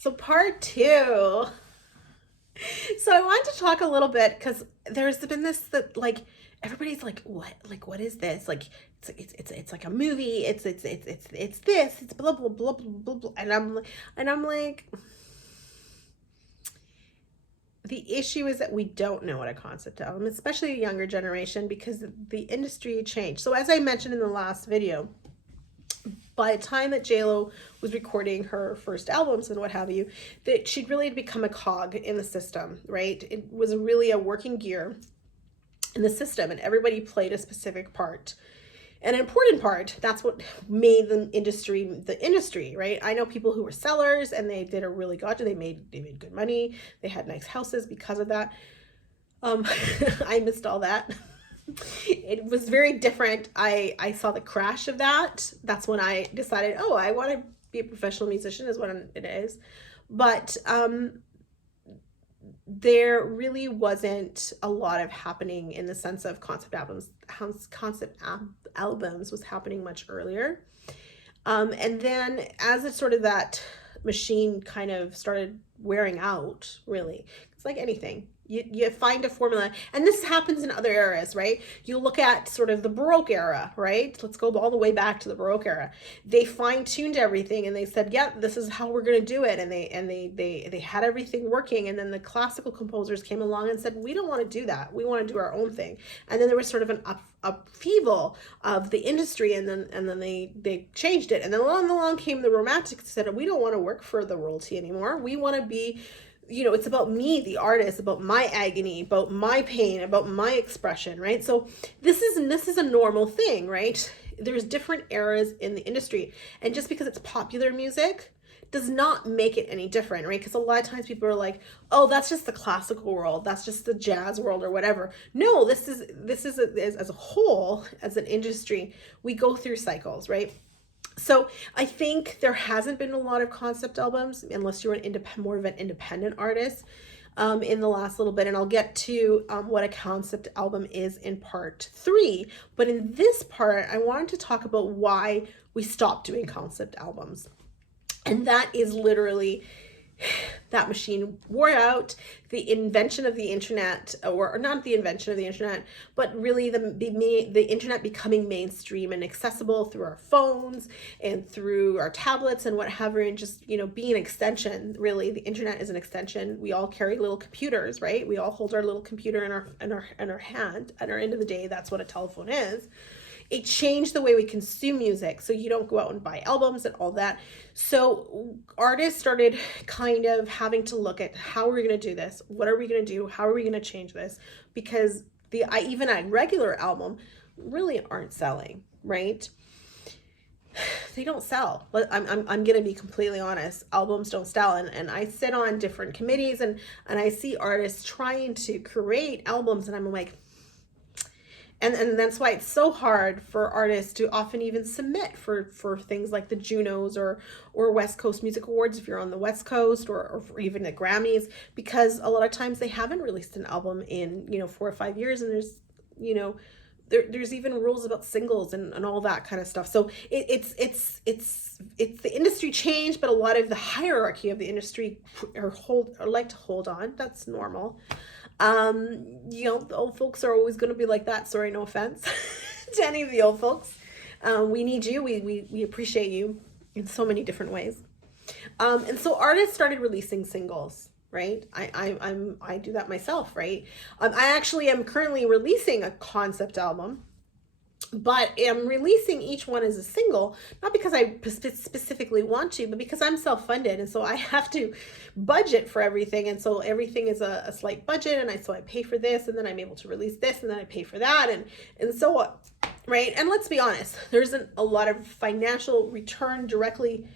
So part two. So I wanted to talk a little bit because there's been this that like everybody's like what is this like it's like a movie it's this it's blah blah blah blah blah blah and I'm like the issue is that we don't know what a concept album, especially a younger generation, because the industry changed. So as I mentioned in the last video, by the time that JLo was recording her first albums and what have you, that she'd really become a cog in the system, right? It was really a working gear in the system, and everybody played a specific part, an important part. That's what made the industry, right? I know people who were sellers and they did a really good job. They made good money. They had nice houses because of that. I missed all that. It was very different. I saw the crash of that. That's when I decided, oh, I want to be a professional musician is what it is. But there really wasn't a lot of happening in the sense of concept albums. Albums was happening much earlier. And then as it sort of that machine kind of started wearing out, really, it's like anything. You find a formula, and this happens in other eras, right? You look at sort of the Baroque era, right? Let's go all the way back to the Baroque era. They fine-tuned everything, and they said, "Yeah, this is how we're going to do it," and they had everything working. And then the classical composers came along and said, "We don't want to do that. We want to do our own thing." And then there was sort of an upheaval of the industry, and then they changed it. And then along came the Romantics and said, "We don't want to work for the royalty anymore. We want to be." It's about me, the artist, about my agony, about my pain, about my expression, right? So this is a normal thing, right? There's different eras in the industry, and just because it's popular music does not make it any different, right? Because a lot of times people are like, oh, that's just the classical world, that's just the jazz world or whatever. No, this is as a whole, as an industry, we go through cycles, right? So I think there hasn't been a lot of concept albums unless you're more of an independent artist in the last little bit. And I'll get to what a concept album is in part 3. But in this part, I wanted to talk about why we stopped doing concept albums. And that is literally that machine wore out. The invention of the internet, or not the invention of the internet, but really the internet becoming mainstream and accessible through our phones and through our tablets and whatever, and just being an extension. Really, the internet is an extension. We all carry little computers, right? We all hold our little computer in our hand. At our end of the day, that's what a telephone is. It changed the way we consume music. So you don't go out and buy albums and all that. So artists started kind of having to look at how are we going to do this? What are we going to do? How are we going to change this? Because even a regular album really aren't selling, right? They don't sell. I'm going to be completely honest. Albums don't sell. And I sit on different committees and I see artists trying to create albums, and I'm like, and that's why it's so hard for artists to often even submit for things like the Junos or West Coast Music Awards if you're on the West Coast, or even the Grammys, because a lot of times they haven't released an album in 4 or 5 years, and there's there's even rules about singles and all that kind of stuff. So it's the industry changed, but a lot of the hierarchy of the industry like to hold on. That's normal. The old folks are always going to be like that. Sorry, no offense to any of the old folks. We need you. We appreciate you in so many different ways. And so artists started releasing singles, right? I do that myself, right? I actually am currently releasing a concept album, but I'm releasing each one as a single, not because I specifically want to, but because I'm self-funded, and so I have to budget for everything, and so everything is a slight budget, and so I pay for this, and then I'm able to release this, and then I pay for that, and so on, right? And let's be honest, there isn't a lot of financial return directly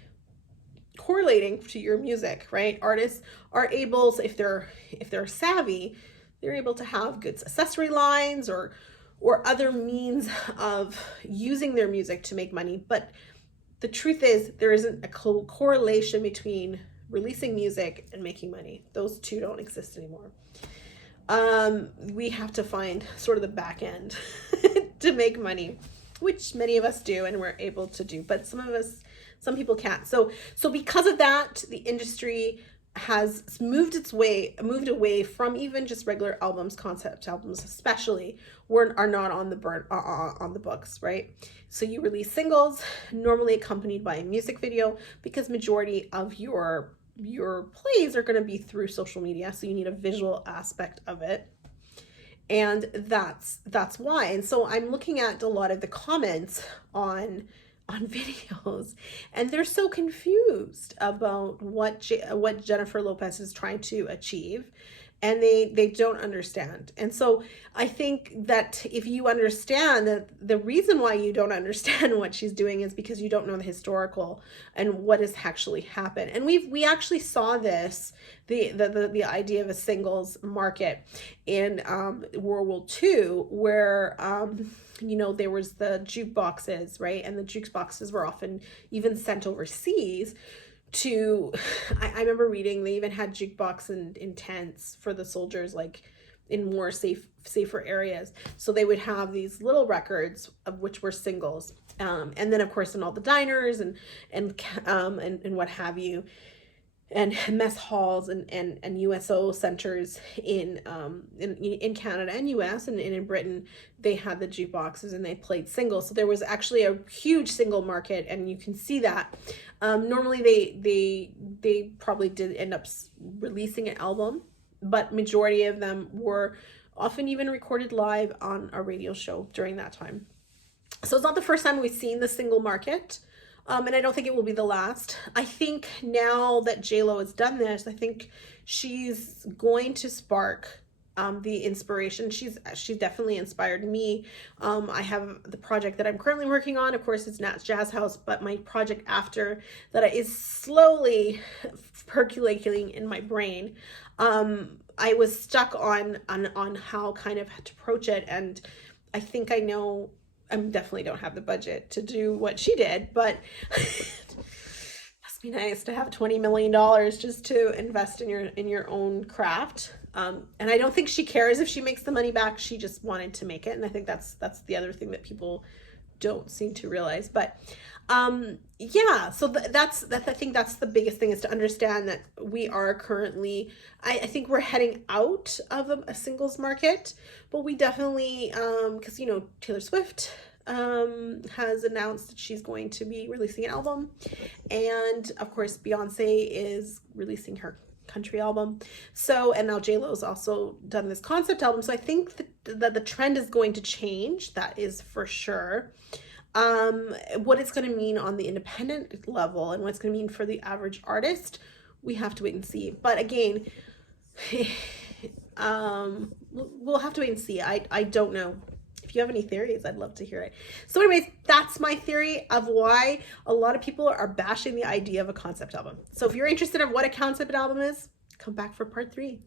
correlating to your music, right? Artists are able, if they're savvy, they're able to have good accessory lines or other means of using their music to make money. But the truth is, there isn't a correlation between releasing music and making money. Those two don't exist anymore. We have to find sort of the back end to make money, which many of us do and we're able to do. But some of us Some people can't. So because of that, the industry has moved away from even just regular albums. Concept albums especially are not on the books, right? So you release singles, normally accompanied by a music video, because majority of your plays are going to be through social media, so you need a visual aspect of it. And that's why. And so I'm looking at a lot of the comments on videos, and they're so confused about what Jennifer Lopez is trying to achieve, and they don't understand. And so I think that if you understand that the reason why you don't understand what she's doing is because you don't know the historical and what has actually happened. And we actually saw this, the idea of a singles market in World War II, where there was the jukeboxes, right? And the jukeboxes were often even sent overseas to, I remember reading they even had jukebox in tents for the soldiers, like in more safer areas. So they would have these little records of which were singles, and then of course in all the diners and what have you, and mess halls and USO centers in Canada and US and in Britain, they had the jukeboxes and they played singles. So there was actually a huge single market, and you can see that. Normally they probably did end up releasing an album, but majority of them were often even recorded live on a radio show during that time. So it's not the first time we've seen the single market. And I don't think it will be the last. I think now that JLo has done this, I think she's going to spark the inspiration. She's definitely inspired me. I have the project that I'm currently working on. Of course, it's Nat's Jazz House, but my project after that is slowly percolating in my brain. I was stuck on how kind of to approach it, and I think I know. I definitely don't have the budget to do what she did, but must be nice to have $20 million just to invest in your own craft. And I don't think she cares if she makes the money back. She just wanted to make it, and I think that's the other thing that people don't seem to realize. But yeah, so that's I think that's the biggest thing, is to understand that we are currently, I think we're heading out of a singles market, but we definitely because Taylor Swift has announced that she's going to be releasing an album, and of course Beyonce is releasing her country album. So, and now JLo's also done this concept album. So I think that the trend is going to change. That is for sure. What it's going to mean on the independent level and what it's going to mean for the average artist, we have to wait and see. But again, we'll have to wait and see. I don't know. If you have any theories, I'd love to hear it. So anyways, that's my theory of why a lot of people are bashing the idea of a concept album. So if you're interested in what a concept album is, come back for part 3.